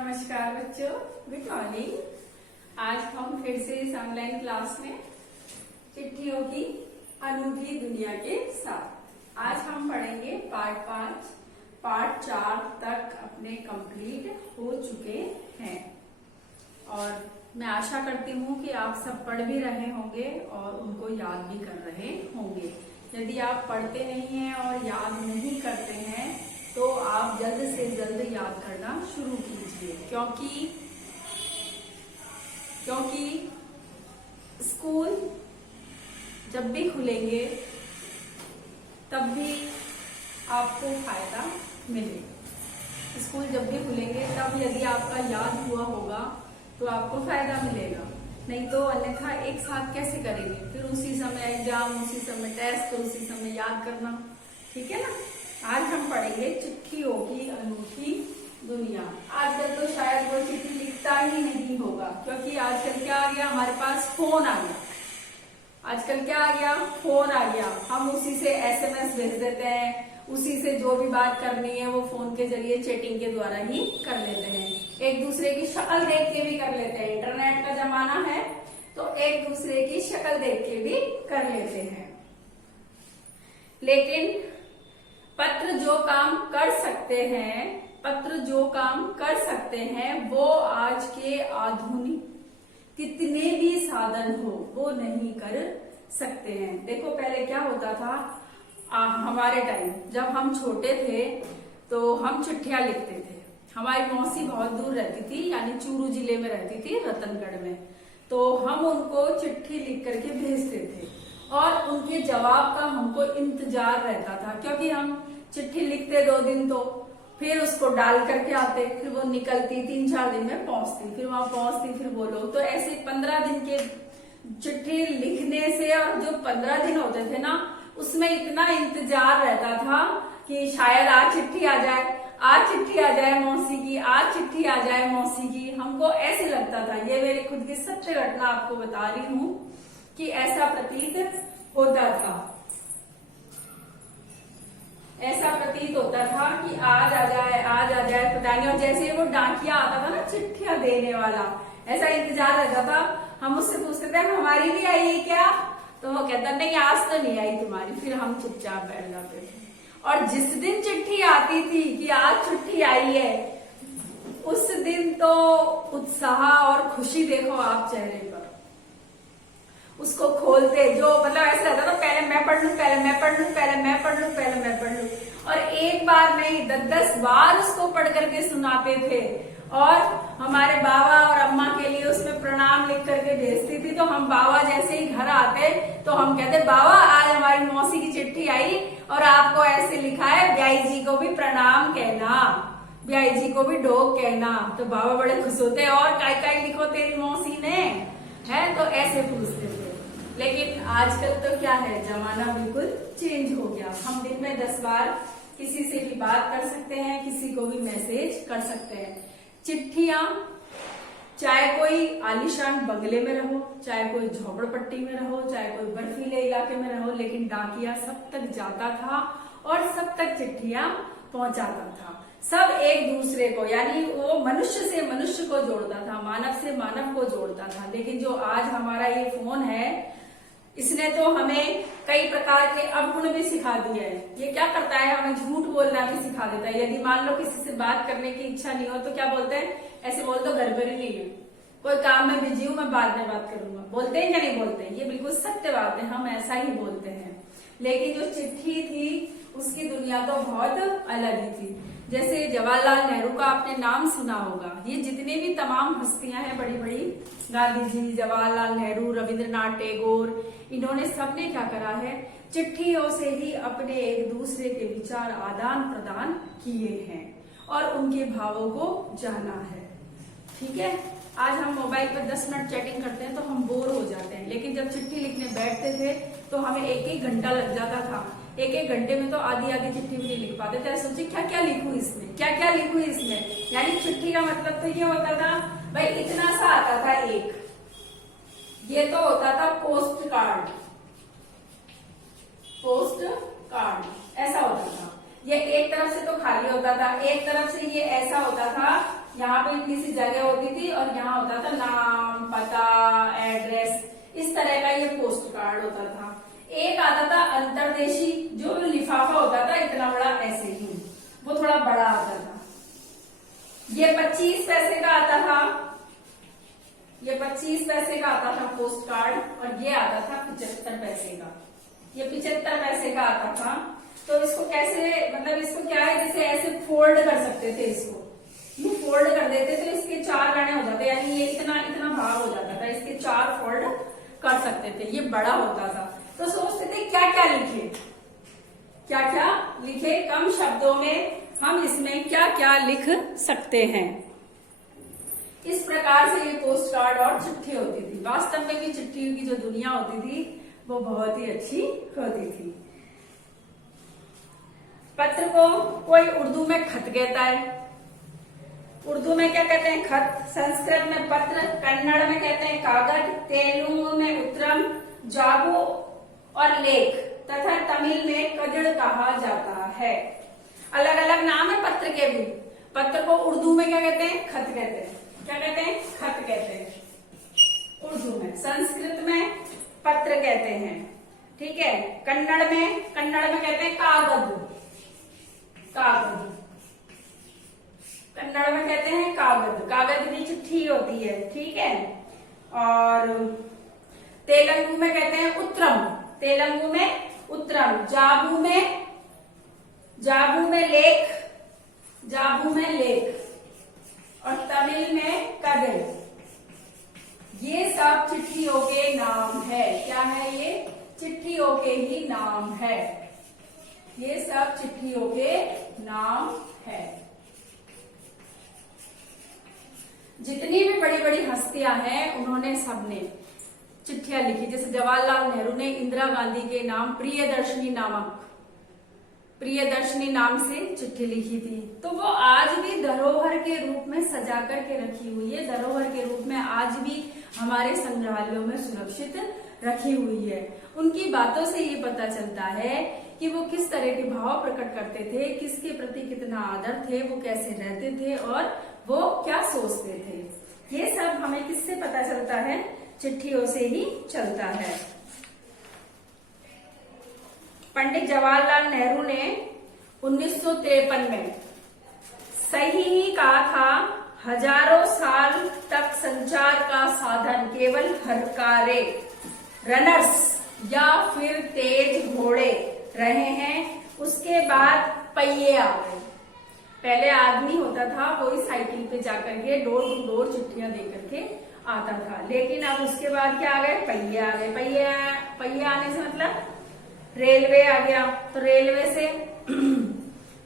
नमस्कार बच्चों, good morning. आज हम फिर से इस ऑनलाइन क्लास में चिट्ठियों की अनूठी दुनिया के साथ आज हम पढ़ेंगे पार्ट 5। पार्ट 4 तक अपने कंप्लीट हो चुके हैं और मैं आशा करती हूँ कि आप सब पढ़ भी रहे होंगे और उनको याद भी कर रहे होंगे। यदि आप पढ़ते नहीं हैं और याद नहीं करते हैं तो आप जल्द से जल्द याद करना शुरू कीजिए, क्योंकि स्कूल जब भी खुलेंगे तब भी आपको फायदा मिलेगा। स्कूल जब भी खुलेंगे तब यदि आपका याद हुआ होगा तो आपको फायदा मिलेगा, नहीं तो अन्यथा एक साथ कैसे करेंगे? फिर उसी समय एग्जाम, उसी समय टेस्ट, तो उसी समय याद करना, ठीक है ना। आज हम पढ़ेंगे चिट्ठियों की अनूठी दुनिया। आजकल तो शायद वो चिट्ठी लिखता ही नहीं होगा, क्योंकि आजकल क्या आ गया, हमारे पास फोन आ गया। आजकल क्या आ गया, फोन आ गया। हम उसी से एसएमएस भेज देते हैं, उसी से जो भी बात करनी है वो फोन के जरिए चैटिंग के द्वारा ही कर लेते हैं। एक दूसरे की शक्ल देख के भी कर लेते हैं। इंटरनेट का जमाना है तो एक दूसरे की शक्ल देख के भी कर लेते हैं। लेकिन पत्र जो काम कर सकते हैं वो आज के आधुनिक कितने भी साधन हो वो नहीं कर सकते हैं। देखो पहले क्या होता था, हमारे टाइम जब हम छोटे थे तो हम चिट्ठियां लिखते थे। हमारी मौसी बहुत दूर रहती थी, यानी चूरू जिले में रहती थी, रतनगढ़ में। तो हम उनको चिट्ठी लिख करके भेजते थे और उनके जवाब का हमको इंतजार रहता था, क्योंकि हम चिट्ठी लिखते 2 दिन तो फिर उसको डाल करके आते, फिर वो निकलती 3-4 दिन में पहुंचती, फिर वहां पहुंचती, फिर वो लोग तो ऐसे 15 दिन के चिट्ठी लिखने से, और जो 15 दिन होते थे ना उसमें इतना इंतजार रहता था कि शायद आज चिट्ठी आ जाए, आज चिट्ठी आ जाए मौसी की, आज चिट्ठी आ जाए मौसी की। हमको ऐसे लगता था, ये मेरी खुद की सत्य घटना आपको बता रही हूँ कि ऐसा प्रतीत होता था। ऐसा प्रतीत होता था कि आज आ जाए, आज आ जाए, पता नहीं। और जैसे वो डाकिया आता था ना चिट्ठियां देने वाला, ऐसा इंतजार रहता था। हम उससे पूछते थे हमारी भी आई है क्या, तो वो कहता नहीं आज तो नहीं आई तुम्हारी। फिर हम चुपचाप बैठ जाते थे। और जिस दिन चिट्ठी आती थी कि आज चिट्ठी आई है, उस दिन तो उत्साह और खुशी देखो आप चेहरे पर। उसको खोलते जो मतलब ऐसा रहता था, पहले मैं पढ़ लूं, पहले मैं पढ़ लूं, पहले मैं पढ़ लूं, पहले मैं पढ़ लूं। और एक बार नहीं 10-10 बार उसको पढ़ करके सुनाते थे। और हमारे बाबा और अम्मा के लिए उसमें प्रणाम लिख करके भेजती थी। तो हम बाबा जैसे ही घर आते तो हम कहते, बाबा आज हमारी मौसी की चिट्ठी आई और आपको ऐसे लिखा है, ब्याई जी को भी प्रणाम कहना, ब्याई जी को भी ढोक कहना। तो बाबा बड़े खुश होते, और काय लिखो तेरी मौसी ने, है तो ऐसे पूछते थे। लेकिन आजकल तो क्या है, जमाना बिल्कुल चेंज हो गया। हम दिन में 10 बार किसी से भी बात कर सकते हैं, किसी को भी मैसेज कर सकते हैं। चिट्ठियां, चाहे कोई आलीशान बंगले में रहो, चाहे कोई झोपड़पट्टी में रहो, चाहे कोई बर्फीले इलाके में रहो, लेकिन डाकिया सब तक जाता था और सब तक चिट्ठियां पहुंचाता था। सब एक दूसरे को, यानी वो मनुष्य से मनुष्य को जोड़ता था, मानव से मानव को जोड़ता था। लेकिन जो आज हमारा ये फोन है, इसने तो हमें कई प्रकार के अवगुण भी सिखा दिया है। ये क्या करता है, हमें झूठ बोलना भी सिखा देता है। यदि मान लो किसी से बात करने की इच्छा नहीं हो तो क्या बोलते हैं, ऐसे बोल दो घर पर ही नहीं है, कोई काम में बिजी हूं, मैं बाद में बात करूंगा। बोलते हैं या नहीं बोलते हैं? ये बिल्कुल सत्य बात है, हम ऐसा ही बोलते हैं। लेकिन जो चिट्ठी थी उसकी दुनिया तो बहुत अलग ही थी। जैसे जवाहरलाल नेहरू का आपने नाम सुना होगा। ये जितने भी तमाम हस्तियां हैं बड़ी बड़ी, गांधी जी, जवाहरलाल नेहरू, रविंद्रनाथ टैगोर, इन्होंने सबने क्या करा है, चिट्ठियों से ही अपने एक दूसरे के विचार आदान प्रदान किए हैं और उनके भावों को जाना है। ठीक है, आज हम मोबाइल पर 10 मिनट चैटिंग करते हैं तो हम बोर हो जाते हैं, लेकिन जब चिट्ठी लिखने बैठते थे तो हमें 1-1 घंटा लग जाता था। 1-1 घंटे में तो आधी चिट्ठी भी नहीं लिख पाते थे। सोचिए क्या क्या लिखूं इसमें, क्या क्या लिखूं इसमें। यानी चिट्ठी का मतलब तो ये होता था, भाई इतना सा आता था एक, ये तो होता था पोस्ट कार्ड, ऐसा होता था। ये एक तरफ से तो खाली होता था, एक तरफ से ये ऐसा होता था यहाँ पे इतनी सी जगह होती थी और यहाँ होता था नाम, पता, एड्रेस, इस तरह का ये पोस्ट कार्ड होता था। एक आता था अंतरदेशी, जो लिफाफा होता था इतना बड़ा ऐसे ही, वो थोड़ा बड़ा आता था। ये 25 पैसे का आता था, ये 25 पैसे का आता था पोस्ट कार्ड, और ये आता था 75 पैसे का। ये 75 पैसे का आता था। तो इसको कैसे, मतलब इसको क्या है, जैसे ऐसे फोल्ड कर सकते थे, इसको ये फोल्ड कर देते तो इसके 4 गाने हो जाते, यानी ये इतना इतना भाग हो जाता था, इसके 4 फोल्ड कर सकते थे, ये बड़ा होता था। तो सोचते थे क्या क्या लिखे, क्या क्या लिखे, कम शब्दों में हम इसमें क्या क्या लिख सकते हैं। इस प्रकार से ये पोस्ट कार्ड और चिट्ठी होती थी। वास्तव में भी चिट्ठी की जो दुनिया होती थी वो बहुत ही अच्छी होती थी। पत्र को कोई उर्दू में खत कहता है। उर्दू में क्या कहते हैं? खत। संस्कृत में पत्र, कन्नड़ में कहते हैं कागज, तेलुगु में उत्तरम, जागो और लेख तथा तमिल में कजड़ कहा जाता है। अलग अलग नाम है पत्र के भी। पत्र को उर्दू में क्या कहते हैं? खत कहते हैं। क्या कहते हैं? खत कहते हैं उर्दू में। संस्कृत में पत्र कहते हैं, ठीक है। कन्नड़ में कहते हैं कागज, कागज कन्नड़ में कहते हैं कागज। कागज की चिट्ठी होती है, ठीक है। और तेलुगु में कहते हैं उत्तरम, तेलुगु में उत्तरम। जाबू में लेख, जाबू में लेख, और तमिल में कदल। ये सब चिट्ठियों के नाम है। क्या है ये? चिट्ठियों के ही नाम है। ये सब चिट्ठियों के नाम है। जितनी भी बड़ी बड़ी हस्तियां हैं उन्होंने सबने चिट्ठियां लिखी। जैसे जवाहरलाल नेहरू ने इंदिरा गांधी के नाम प्रियदर्शनी नाम से चिट्ठी लिखी थी। तो वो आज भी धरोहर के रूप में सजा करके रखी हुई है। धरोहर के रूप में आज भी हमारे संग्रहालयों में सुरक्षित रखी हुई है। उनकी बातों से ये पता चलता है कि वो किस तरह के भाव प्रकट करते थे, किसके प्रति कितना आदर थे, वो कैसे रहते थे और वो क्या सोचते थे। ये सब हमें किससे पता चलता है? चिट्ठियों से ही चलता है। पंडित जवाहरलाल नेहरू ने 1953 में सही ही कहा था, हजारों साल तक संचार का साधन केवल हरकारे, रनर्स या फिर तेज घोड़े रहे हैं। उसके बाद पहिए आ गए। पहले आदमी होता था, वही साइकिल पे जाकर के डोर टू डोर चिट्ठियां दे करके आता था। लेकिन अब उसके बाद क्या आ गए? पहिए आ गए। पहिए आने से मतलब रेलवे आ गया। तो रेलवे से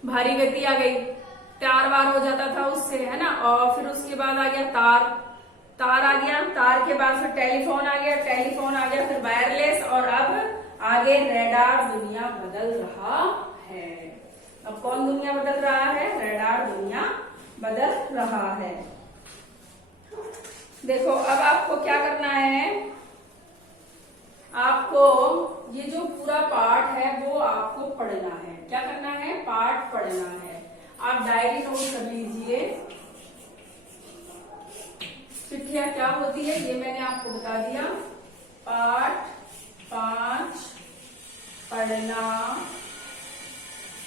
भारी गति आ गई, तार वार हो जाता था उससे, है ना। और फिर उसके बाद आ गया तार आ गया। तार के बाद फिर टेलीफोन आ गया, फिर वायरलेस, और अब आगे रेडार। दुनिया बदल रहा है। अब कौन दुनिया बदल रहा है? रेडार दुनिया बदल रहा है। देखो अब आपको क्या करना है, आपको ये जो पूरा पाठ है वो आपको पढ़ना है। क्या करना है? पाठ पढ़ना है। आप डायरी नोट कर लीजिए। चिट्ठियां क्या होती है ये मैंने आपको बता दिया। पाठ 5 पढ़ना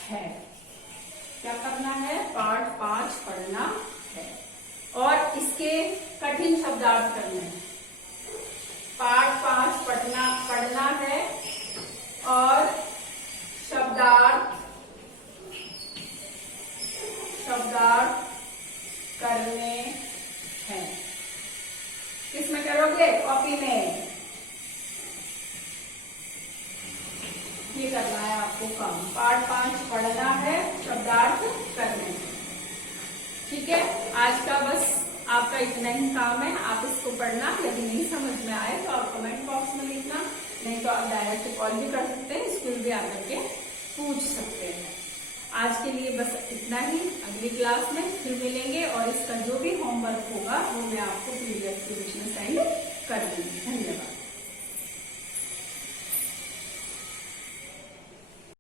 है। क्या करना है? पाठ 5 पढ़ना है और इसके कठिन शब्दार्थ करने हैं। पाठ 5 पढ़ना है और शब्दार्थ करने हैं। किसमें करोगे? कॉपी में। ये करना है आपको काम। पाठ 5 पढ़ना है, शब्दार्थ करने हैं। ठीक है, आज का बस आपका इतना ही काम है। आप इसको पढ़ना। यदि नहीं समझ में आए तो आप कमेंट बॉक्स में लिखना, नहीं तो आप डायरेक्ट कॉल भी कर सकते हैं, स्कूल भी आकर के पूछ सकते हैं। आज के लिए बस इतना ही। अगली क्लास में फिर मिलेंगे और इसका जो भी होमवर्क होगा वो मैं आपको PDF के रूप में सेंड कर दूंगी। धन्यवाद।